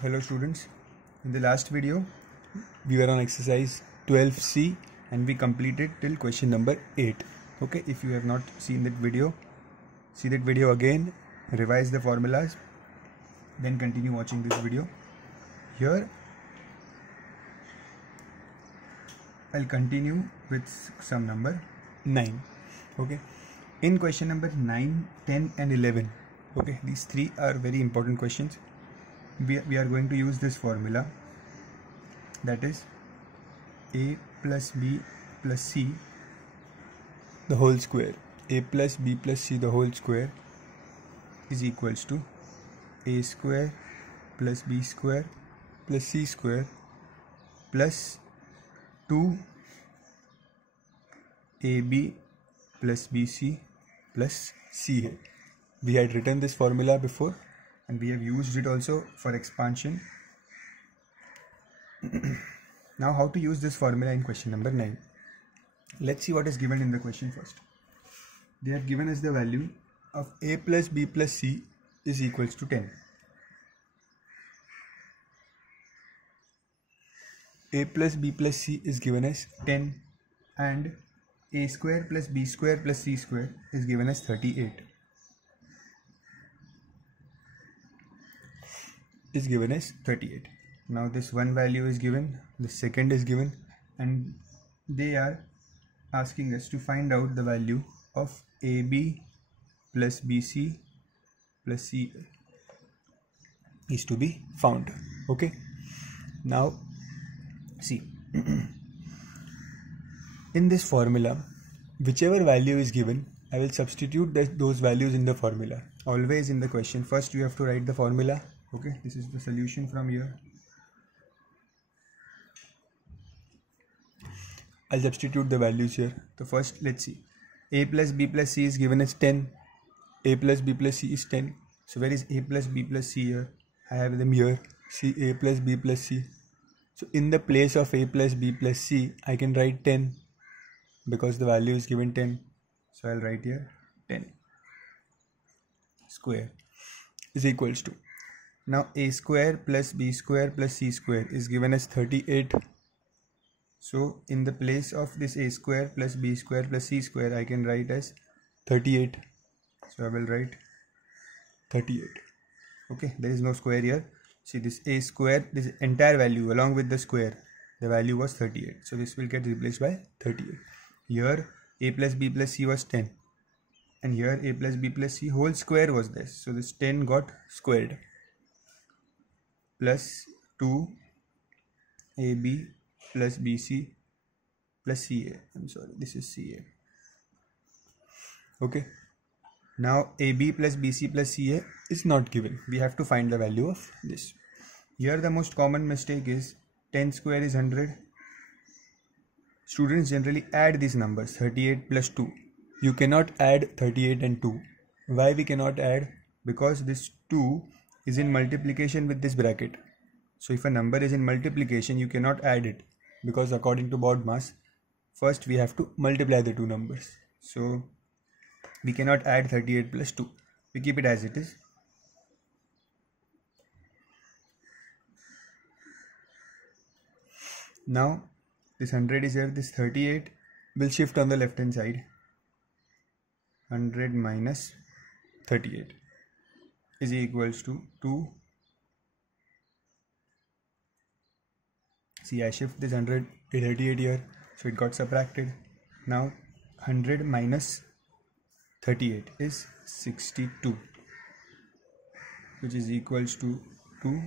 Hello students, in the last video we were on exercise 12C and we completed till question number 8. Okay, if you have not seen that video, see that video again, revise the formulas, then continue watching this video. Here I'll continue with some number 9. Okay, in question number 9, 10 and 11, okay, these three are very important questions. We are going to use this formula, that is a plus b plus c the whole square. A plus b plus c the whole square is equals to a square plus b square plus c square plus 2ab plus bc plus ca. We had written this formula before and we have used it also for expansion. Now how to use this formula in question number 9. Let's see what is given in the question first. They have given us the value of a plus b plus c is equals to 10. A plus b plus c is given as 10 and a square plus b square plus c square is given as 38. Is given as 38. Now this one value is given, the second is given, and they are asking us to find out the value of AB plus BC plus CA is to be found. Okay, now see, in this formula whichever value is given, I will substitute those values in the formula. Always in the question first you have to write the formula. Okay, this is the solution from here. I'll substitute the values here. The first, let's see, a plus b plus c is given as 10. A plus b plus c is 10. So where is a plus b plus c here? I have them here. See, a plus b plus c. So in the place of a plus b plus c, I can write 10 because the value is given 10. So I'll write here 10 square is equals to, now a square plus b square plus c square is given as 38. So in the place of this a square plus b square plus c square, I can write as 38. So I will write 38. Okay, there is no square here. See, this a square, this entire value along with the square, the value was 38. So this will get replaced by 38. Here a plus b plus c was 10. And here a plus b plus c whole square was this. So this 10 got squared. Plus 2ab plus bc plus ca. I'm sorry, this is ca. Okay, now ab plus bc plus ca is not given. We have to find the value of this. Here the most common mistake is 10 square is 100. Students generally add these numbers, 38 plus 2. You cannot add 38 and 2. Why we cannot add? Because this 2 is in multiplication with this bracket. So if a number is in multiplication, you cannot add it, because according to BODMAS, first we have to multiply the two numbers. So we cannot add 38 plus 2. We keep it as it is. Now this 100 is here, this 38 will shift on the left hand side. 100 minus 38 is equals to 2. See, I shift this 100 to 38 here, so it got subtracted. Now 100 minus 38 is 62, which is equals to 2.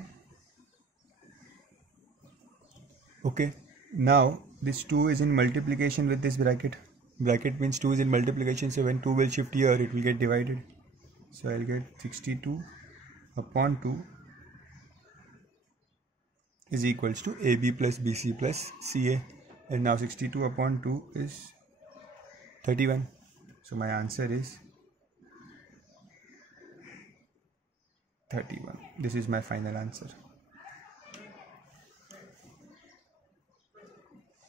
Okay, now this 2 is in multiplication with this bracket. Bracket means 2 is in multiplication, so when 2 will shift here, it will get divided. So I'll get 62 upon 2 is equals to AB plus BC plus CA. And now 62 upon 2 is 31. So my answer is 31. This is my final answer.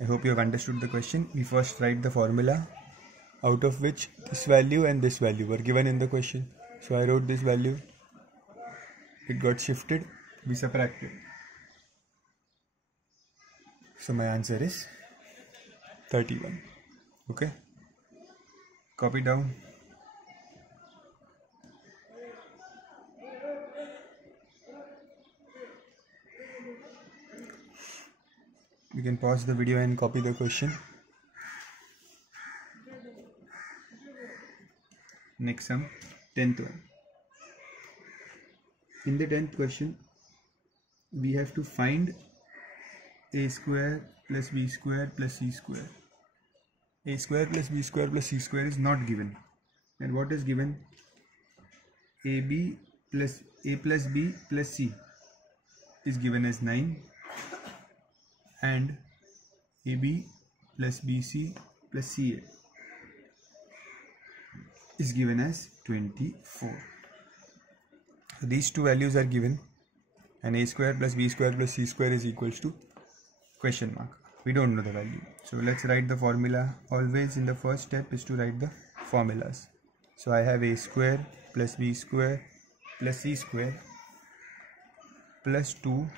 I hope you have understood the question. We first write the formula, out of which this value and this value were given in the question. So I wrote this value, it got shifted we subtract it. So my answer is 31. Okay, copy down. You can pause the video and copy the question. Next sum, 10th one. In the 10th question, we have to find a square plus b square plus c square. A square plus b square plus c square is not given. And what is given? a plus b plus c is given as 9 and ab plus bc plus ca is given as 24. So these two values are given and a square plus b square plus c square is equals to question mark. We don't know the value. So let's write the formula. Always in the first step is to write the formulas. So I have a square plus b square plus c square plus 2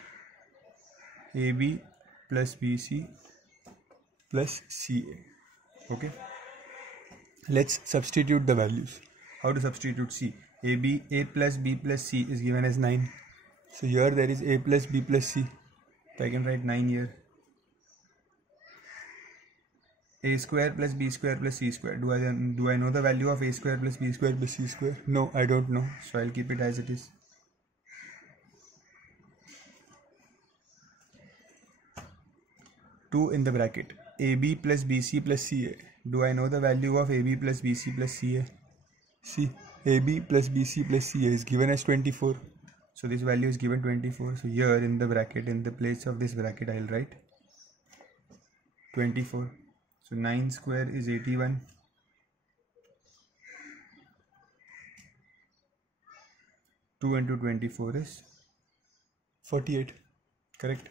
ab plus bc plus ca. Okay, let's substitute the values. How to substitute? C, a plus b plus c is given as 9. So here there is a plus b plus c, so I can write 9 here. A square plus b square plus c square. Do I know the value of a square plus b square plus c square? No, I don't know. So I'll keep it as it is. Two in the bracket. AB plus BC plus CA. Do I know the value of AB plus BC plus CA? See, AB plus BC plus CA is given as 24. So this value is given 24. So here in the bracket, in the place of this bracket, I'll write 24. So 9 square is 81. 2 into 24 is 48. Correct.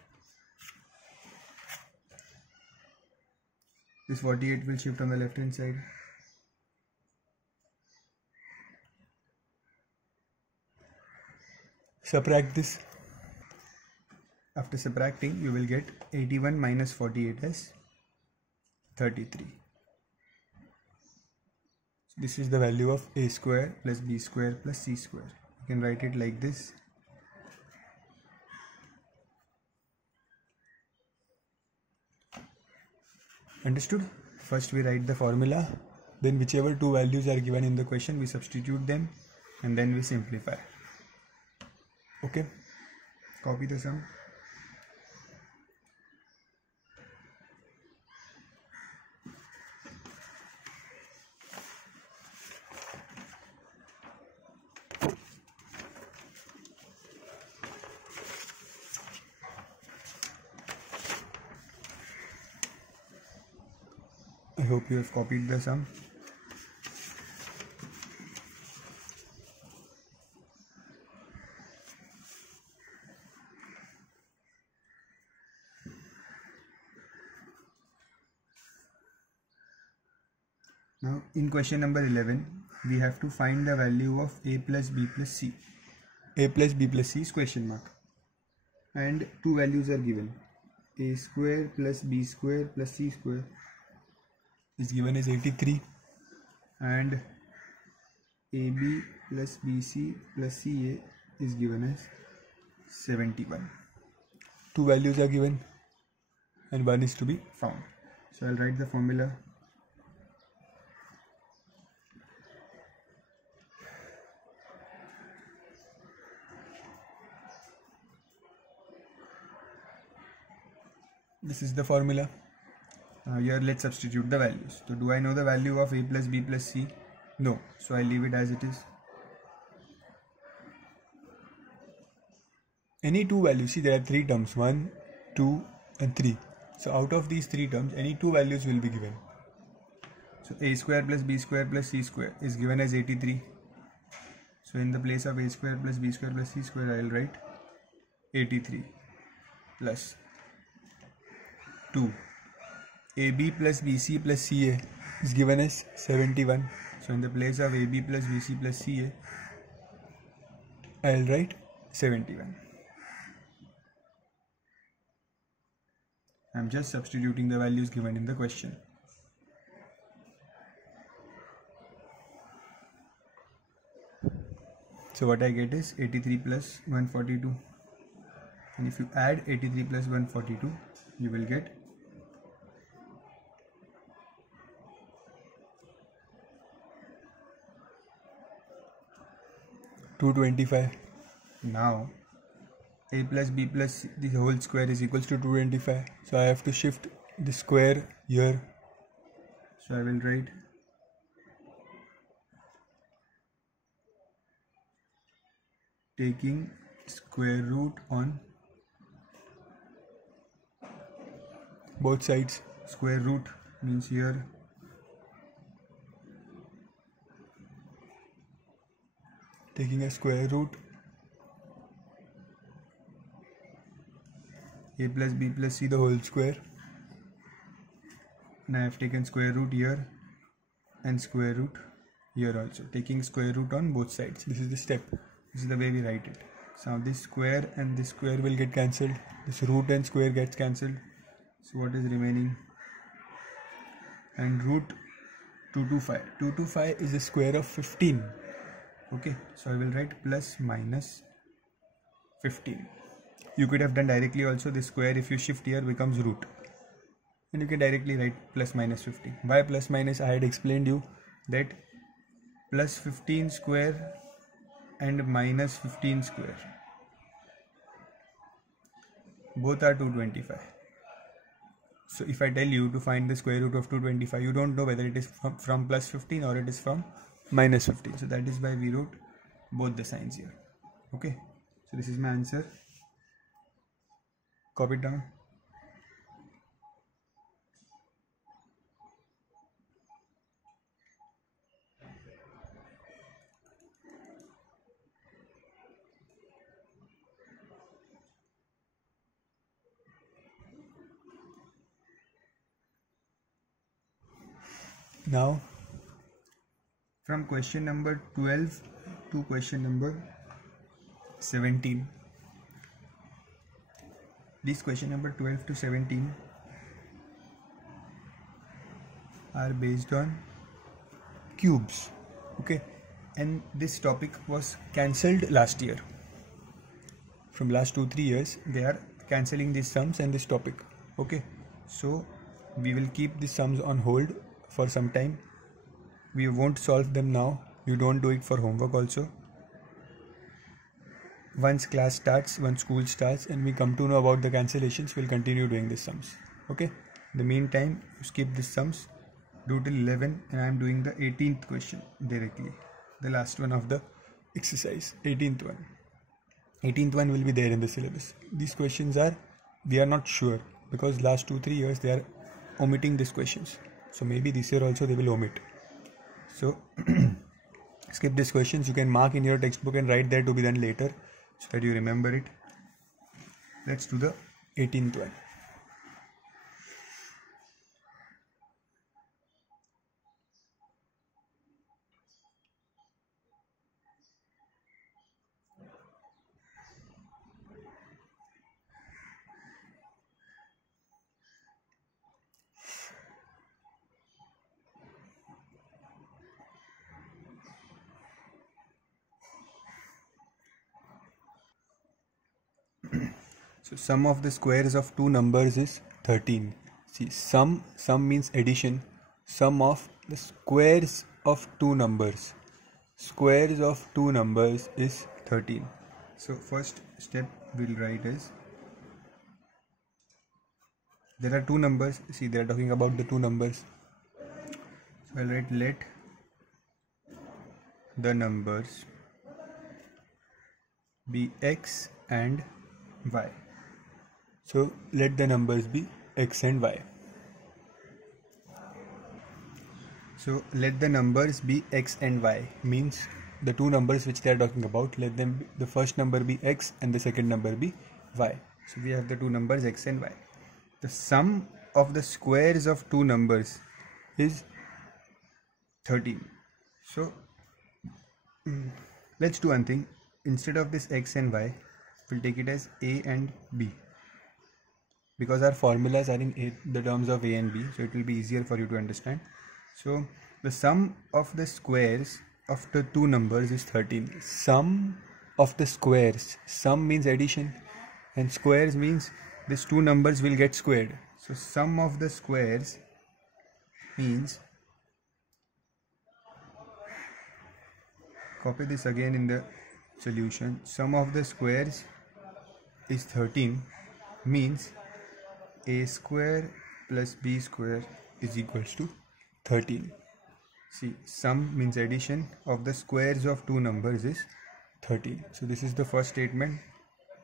This 48 will shift on the left hand side. Subtract this. After subtracting, you will get 81 minus 48 as 33. So this is the value of a square plus b square plus c square. You can write it like this. Understood? First we write the formula, then whichever two values are given in the question, we substitute them and then we simplify. Okay, copy the sum. I hope you have copied the sum. Now in question number 11, we have to find the value of a plus b plus c. A plus b plus c is question mark. And two values are given. A square plus b square plus c square is given as 83 and AB plus BC plus CA is given as 71. Two values are given and one is to be found. So I'll write the formula. This is the formula. Here let's substitute the values. So do I know the value of a plus b plus c? No. So I'll leave it as it is. Any two values, see there are three terms, 1, 2 and 3. So out of these three terms, any two values will be given. So a square plus b square plus c square is given as 83. So in the place of a square plus b square plus c square, I'll write 83 plus 2. AB plus BC plus CA is given as 71. So in the place of AB plus BC plus CA, I'll write 71. I'm just substituting the values given in the question. So what I get is 83 plus 142. And if you add 83 plus 142, you will get 225. Now a plus b plus c, the whole square is equals to 225. So I have to shift the square here. So I will write taking square root on both sides. Square root means here taking a square root a plus b plus c the whole square. And I have taken square root here and square root here also, taking square root on both sides. This is the step. This is the way we write it. So now this square and this square will get cancelled. This root and square gets cancelled. So what is remaining? And root 225. 225 is the square of 15. Okay, so I will write plus minus 15. You could have done directly also. This square, if you shift here, becomes root. And you can directly write plus minus 15. Why plus minus? I had explained you that plus 15 square and minus 15 square, both are 225. So if I tell you to find the square root of 225, you don't know whether it is from plus 15 or it is from minus 15. So that is why we wrote both the signs here. Okay, so this is my answer. Copy it down. Now from question number 12 to question number 17. These question number 12 to 17 are based on cubes. Okay, and this topic was cancelled last year. From last 2-3 years they are cancelling these sums and this topic. Okay, so we will keep these sums on hold for some time. We won't solve them now. You don't do it for homework also. Once class starts, once school starts and we come to know about the cancellations, we'll continue doing these sums. Okay, in the meantime you skip these sums, do till 11, and I am doing the 18th question directly, the last one of the exercise. 18th one will be there in the syllabus. These questions are, we are not sure, because last 2-3 years they are omitting these questions. So maybe this year also they will omit. So skip these questions. You can mark in your textbook and write there to be done later so that you remember it. Let's do the 18th one. So sum of the squares of two numbers is 13. See, sum means addition. Sum of the squares of two numbers. Squares of two numbers is 13. So first step we'll write is, there are two numbers. See, they are talking about the two numbers. So I'll write let the numbers be x and y. So let the numbers be x and y. So let the numbers be x and y means the two numbers which they are talking about, let them be, the first number be x and the second number be y. So we have the two numbers x and y. The sum of the squares of two numbers is 13. So let's do one thing. Instead of this x and y, we'll take it as a and b. because our formulas are in the terms of a and b, so it will be easier for you to understand. So the sum of the squares of the two numbers is 13. Sum of the squares, sum means addition and squares means these two numbers will get squared. So sum of the squares means, copy this again in the solution, sum of the squares is 13, means a square plus b square is equals to 13. See, sum means addition of the squares of two numbers is 13. So this is the first statement.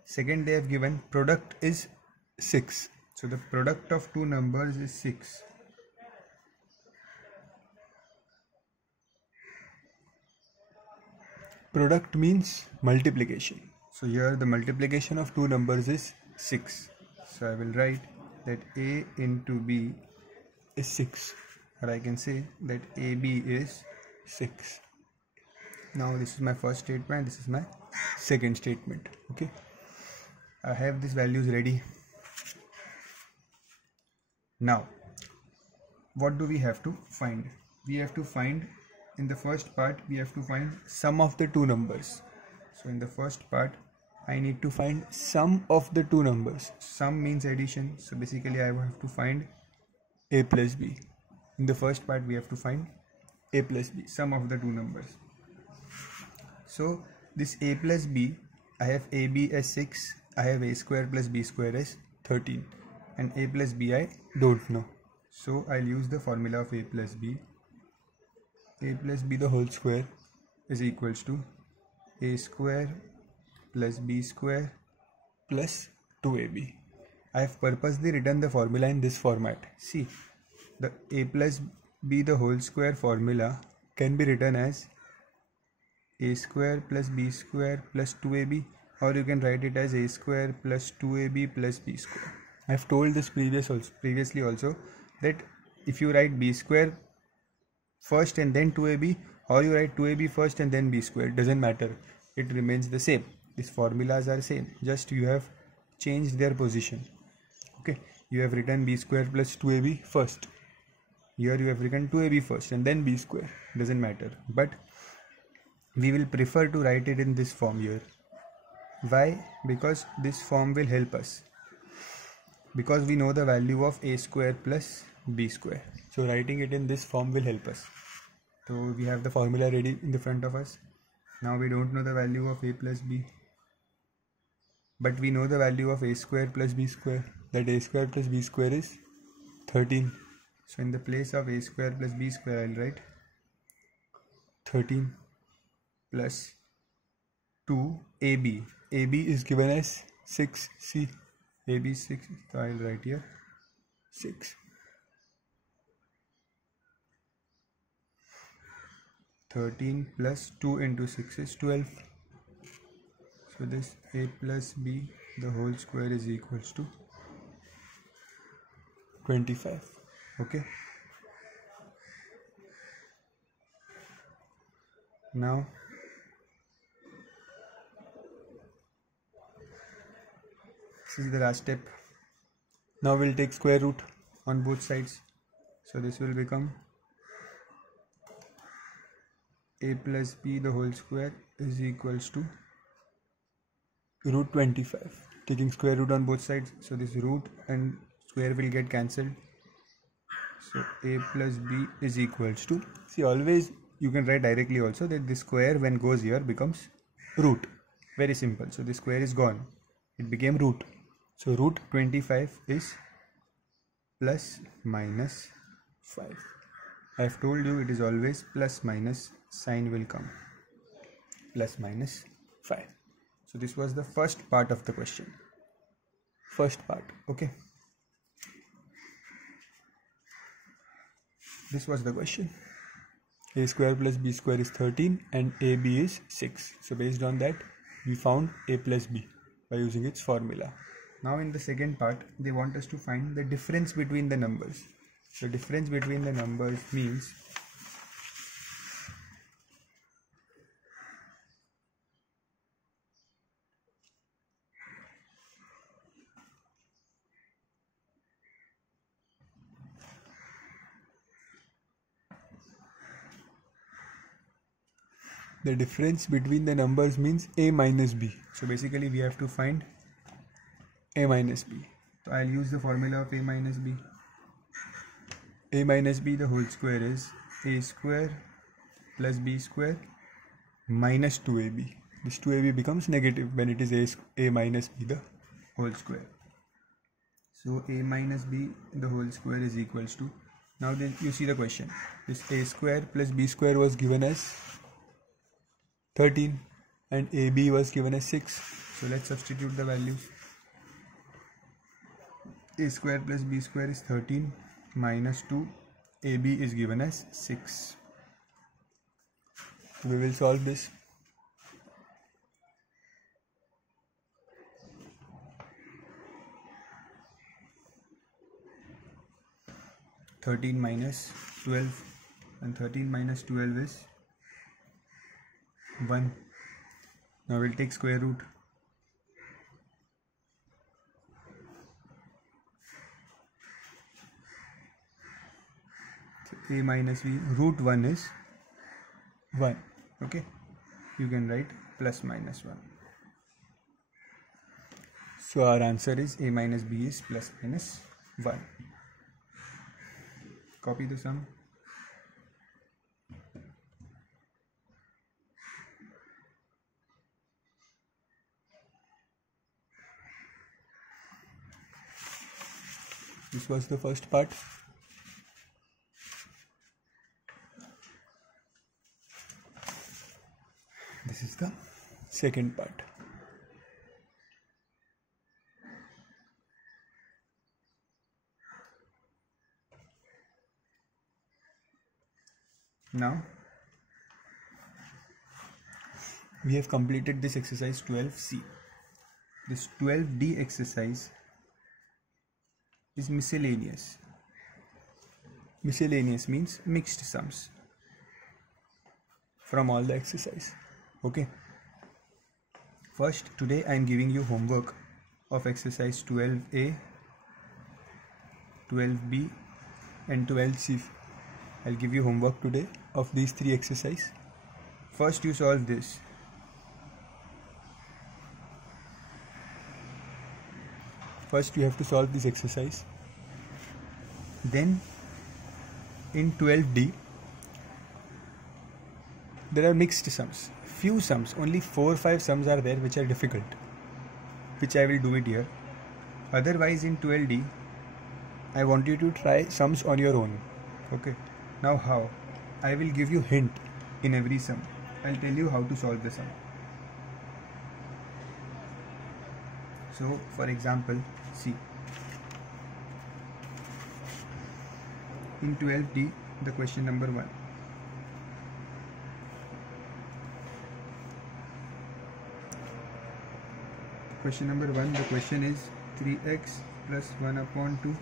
Second, they have given product is 6. So the product of two numbers is 6. Product means multiplication. So here the multiplication of two numbers is 6. So I will write that a into b is 6, or I can say that AB is 6. Now this is my first statement, this is my second statement. Okay, I have these values ready. Now what do we have to find? We have to find, in the first part we have to find sum of the two numbers. So in the first part I need to find sum of the two numbers. Sum means addition, so basically I have to find a plus b. In the first part we have to find a plus b, sum of the two numbers. So this a plus b, I have ab as 6, I have a square plus b square as 13, and a plus b I don't know. So I'll use the formula of a plus b. A plus b the whole square is equals to a square plus b square plus 2ab. I have purposely written the formula in this format. See, the a plus b the whole square formula can be written as a square plus b square plus 2ab, or you can write it as a square plus 2ab plus b square. I have told this previously also that if you write b square first and then 2ab, or you write 2ab first and then b square, doesn't matter, it remains the same. These formulas are same, just you have changed their position. Okay, you have written b square plus 2ab first, here you have written 2ab first and then b square, doesn't matter, but we will prefer to write it in this form here. Why? Because this form will help us, because we know the value of a square plus b square, so writing it in this form will help us. So we have the formula ready in the front of us. Now we don't know the value of a plus b, but we know the value of a square plus b square, that a square plus b square is 13. So in the place of a square plus b square, I'll write 13 plus 2ab. AB is given as 6. See, AB is 6, so I'll write here 6. 13 plus 2 into 6 is 12. So this a plus b the whole square is equals to 25. Okay, now this is the last step. Now we'll take square root on both sides, so this will become a plus b the whole square is equals to root 25, taking square root on both sides, so this root and square will get cancelled. So a plus b is equals to, see, always you can write directly also that the square when goes here becomes root. Very simple. So the square is gone, it became root. So root 25 is plus minus 5. I have told you it is always plus minus, sign will come, plus minus 5. So this was the first part of the question. First part, okay. This was the question. A square plus b square is 13 and ab is 6. So based on that, we found a plus b by using its formula. Now in the second part, they want us to find the difference between the numbers. The difference between the numbers means The difference between the numbers means a minus b. So basically we have to find a minus b. So I'll use the formula of a minus b. A minus b the whole square is a square plus b square minus 2ab. This 2ab becomes negative when it is a minus b the whole square. So a minus b the whole square is equals to, now then you see the question, this a square plus b square was given as 13 and ab was given as 6. So let's substitute the values. A square plus b square is 13 minus 2, ab is given as 6. We will solve this. Thirteen minus 12 and 13 minus 12 is 1. Now we'll take square root. So a minus b, root 1 is 1. Okay, you can write plus minus 1. So our answer is a minus b is plus minus 1. Copy the sum. This was the first part. This is the second part. Now we have completed this exercise 12C. This 12D exercise is miscellaneous. Miscellaneous means mixed sums from all the exercise. Okay. First, today I am giving you homework of exercise 12A, 12B and 12C. I'll give you homework today of these 3 exercises. First you solve this. First you have to solve this exercise. Then in 12D there are mixed sums. Few sums, only 4 or 5 sums are there which are difficult, which I will do it here. Otherwise in 12D I want you to try sums on your own. Okay. Now how? I will give you hint in every sum. I'll tell you how to solve the sum. So for example, see, in 12D the question number 1. Question number 1, the question is 3x plus 1 upon 2,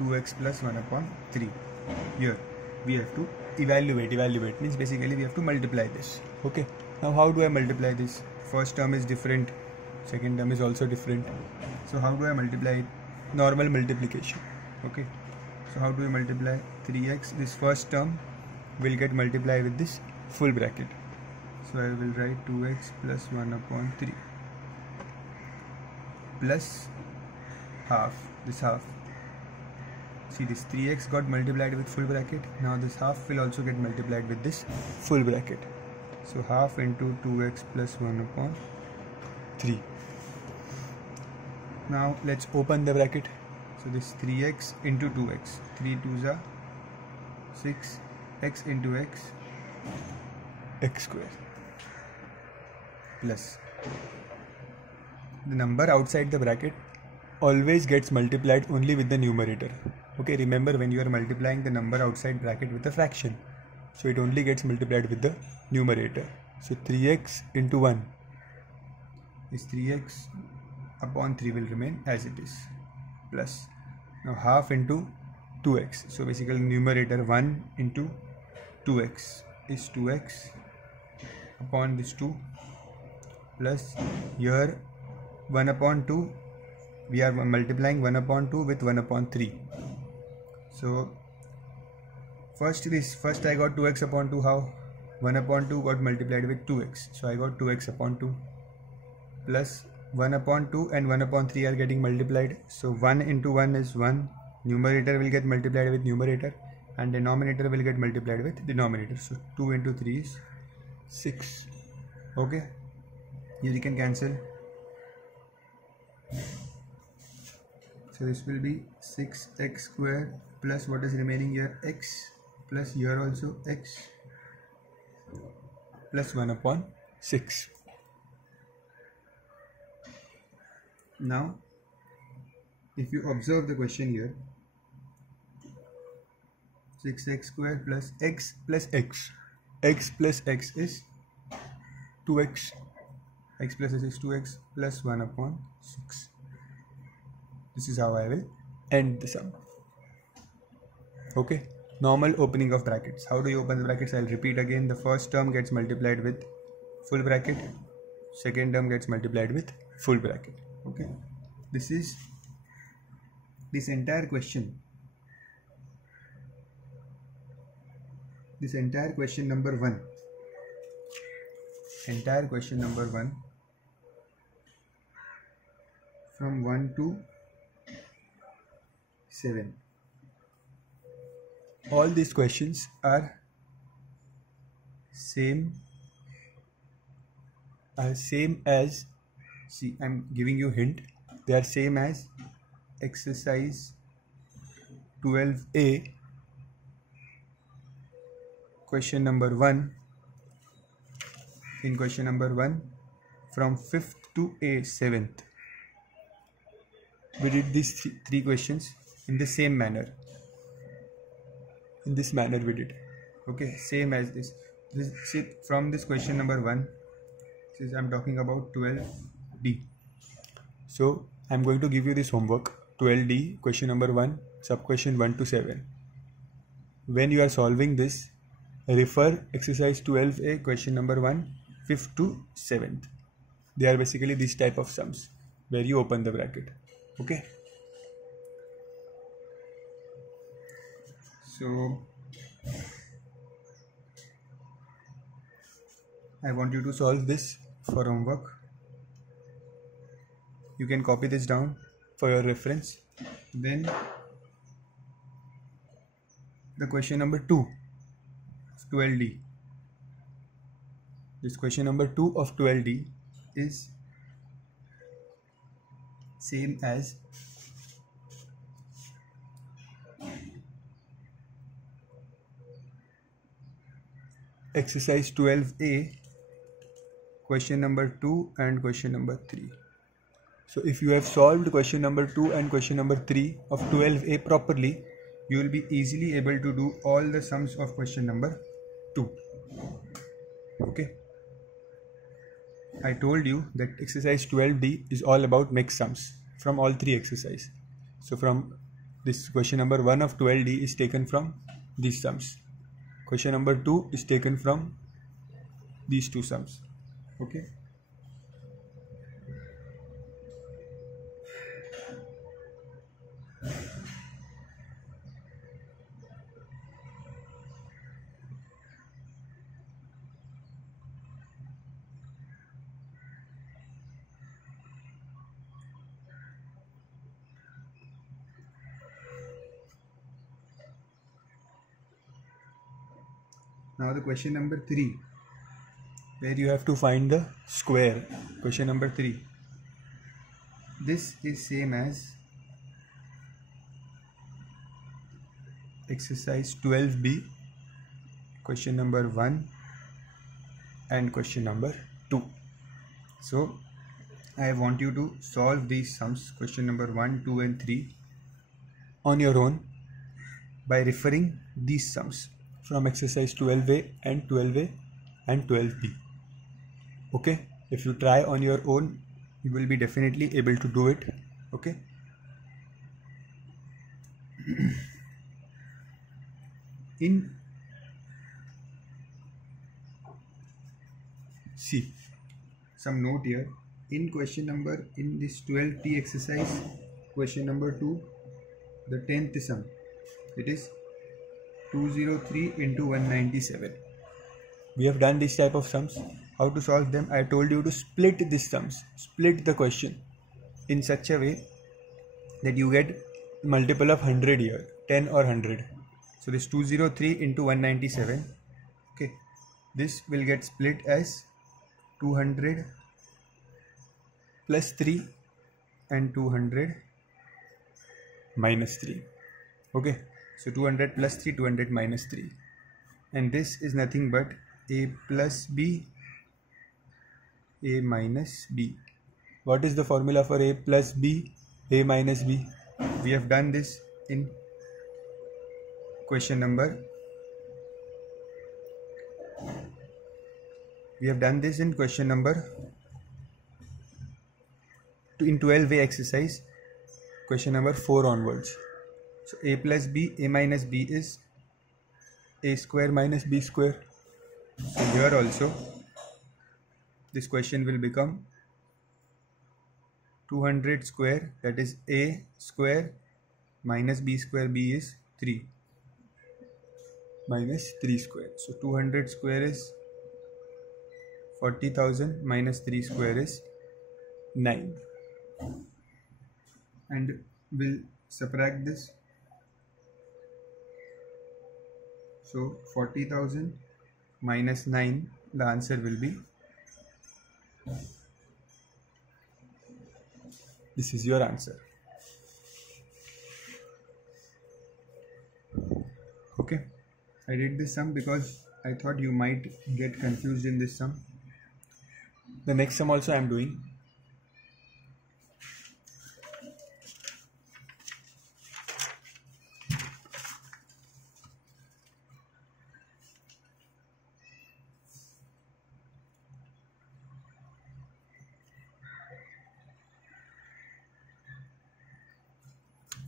2x plus 1 upon 3. Here we have to evaluate means basically we have to multiply this. Okay, now how do I multiply this? First term is different, second term is also different. So how do I multiply it? Normal multiplication. Okay, so how do we multiply 3x? This first term will get multiplied with this full bracket. So I will write 2x plus 1 upon 3 plus half, this half. See, this 3x got multiplied with full bracket. Now this half will also get multiplied with this full bracket. So half into 2x plus 1 upon 3. Now let's open the bracket. So this 3x into 2x. 3 2s are 6. X into x, x square. Plus the number outside the bracket always gets multiplied only with the numerator. Okay, remember when you are multiplying the number outside bracket with a fraction, so it only gets multiplied with the numerator. So 3x into 1 is 3x upon 3 will remain as it is, plus now half into 2x. So basically numerator 1 into 2x is 2x upon this 2, plus here 1 upon 2, we are multiplying 1 upon 2 with 1 upon 3. So First I got 2x upon 2. How? 1 upon 2 got multiplied with 2x. So I got 2x upon 2 plus 1 upon 2 and 1 upon 3 are getting multiplied. So 1 into 1 is 1. Numerator will get multiplied with numerator and denominator will get multiplied with denominator. So 2 into 3 is 6. Okay. Here you can cancel. So this will be 6x square plus what is remaining here, x, plus here also x, plus 1 upon 6. Now if you observe the question here, 6x square plus x plus x, x plus x is 2x, x plus x is 2x plus 1 upon 6. This is how I will end the sum. Okay, normal opening of brackets. How do you open the brackets? I'll repeat again. The first term gets multiplied with full bracket, second term gets multiplied with full bracket. Okay, this entire question number 1, from 1 to 7. All these questions are same as, see, I'm giving you hint, they are same as exercise 12A question number 1. In question number 1, from 5th to 7th, we did these three questions in the same manner. In this manner we did. Okay, same as this. From this question number 1, since I'm talking about 12D. So I'm going to give you this homework, 12D, question number 1, sub question 1 to 7. When you are solving this, refer exercise 12A, question number 1, 5th to 7th. They are basically this type of sums where you open the bracket. Okay. So I want you to solve this for homework. You can copy this down for your reference. Then the question number 2 of 12D. This question number 2 of 12D is same as exercise 12A, question number 2 and question number 3. So if you have solved question number 2 and question number 3 of 12A properly, you will be easily able to do all the sums of question number 2. Okay. I told you that exercise 12D is all about mixed sums from all three exercises. So from this question number 1 of 12D is taken from these sums. Question number 2 is taken from these two sums. Okay. Now the question number 3, where you have to find the square. Question number 3. This is same as exercise 12B, question number 1 and question number 2. So I want you to solve these sums, question number 1, 2 and 3 on your own by referring these sums from exercise 12A and 12A and 12B. Okay, if you try on your own, you will be definitely able to do it. Okay. See some note here. In this 12T exercise, question number 2, the 10th sum, it is 203 into 197. We have done this type of sums. How to solve them? I told you to split these sums, split the question in such a way that you get multiple of 100 here, 10 or 100. So this 203 into 197, okay, this will get split as 200 plus 3 and 200 minus 3. Okay, so 200 plus 3, 200 minus 3, and this is nothing but a plus b, a minus b. What is the formula for a plus b, a minus b? We have done this in question number. We have done this in question number in 12-way exercise, question number 4 onwards. So a plus b, a minus b is a square minus b square. So here also this question will become 200 square, that is a square minus b square, b is 3 minus 3 square. So 200 square is 40,000 minus 3 square is 9, and we'll subtract this. So 40,000 minus 9, the answer will be, this is your answer. Okay, I did this sum because I thought you might get confused in this sum. The next sum also I am doing.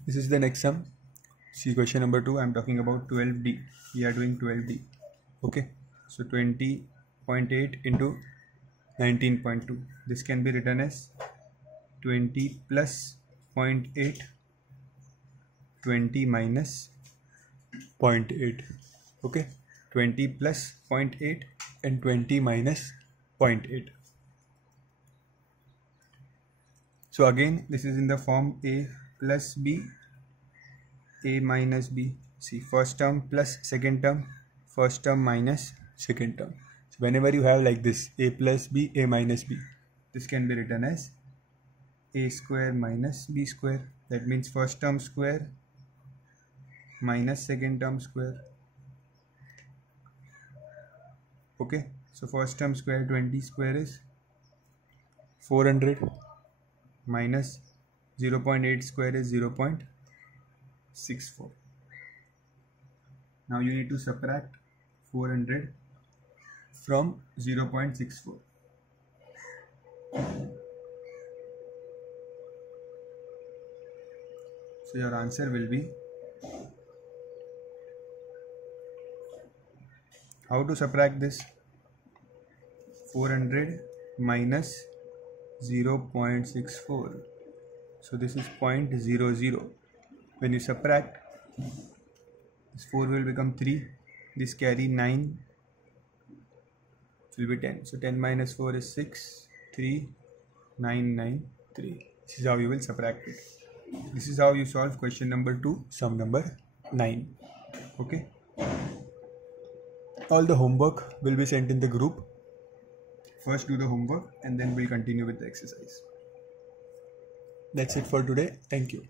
This is the next sum. See question number 2. I am talking about 12D. We are doing 12D. Okay. So 20.8 into 19.2. This can be written as 20 plus 0.8, 20 minus 0.8. Okay. 20 plus 0.8 and 20 minus 0.8. So again, this is in the form a plus b, a minus b. See, first term plus second term, first term minus second term. So whenever you have like this, a plus b, a minus b, this can be written as a square minus b square. That means first term square minus second term square. Okay, so first term square, 20 square is 400 minus 0.8 square is 0.64. Now you need to subtract 400 from 0.64. So your answer will be, how to subtract this? 400 minus 0.64. So this is 0.00. When you subtract, this 4 will become 3. This carry 9. It will be 10. So 10 minus 4 is 6. 3, 9, 9, 3. This is how you will subtract it. This is how you solve question number 2, sum number 9. Okay. All the homework will be sent in the group. First do the homework and then we'll continue with the exercise. That's it for today. Thank you.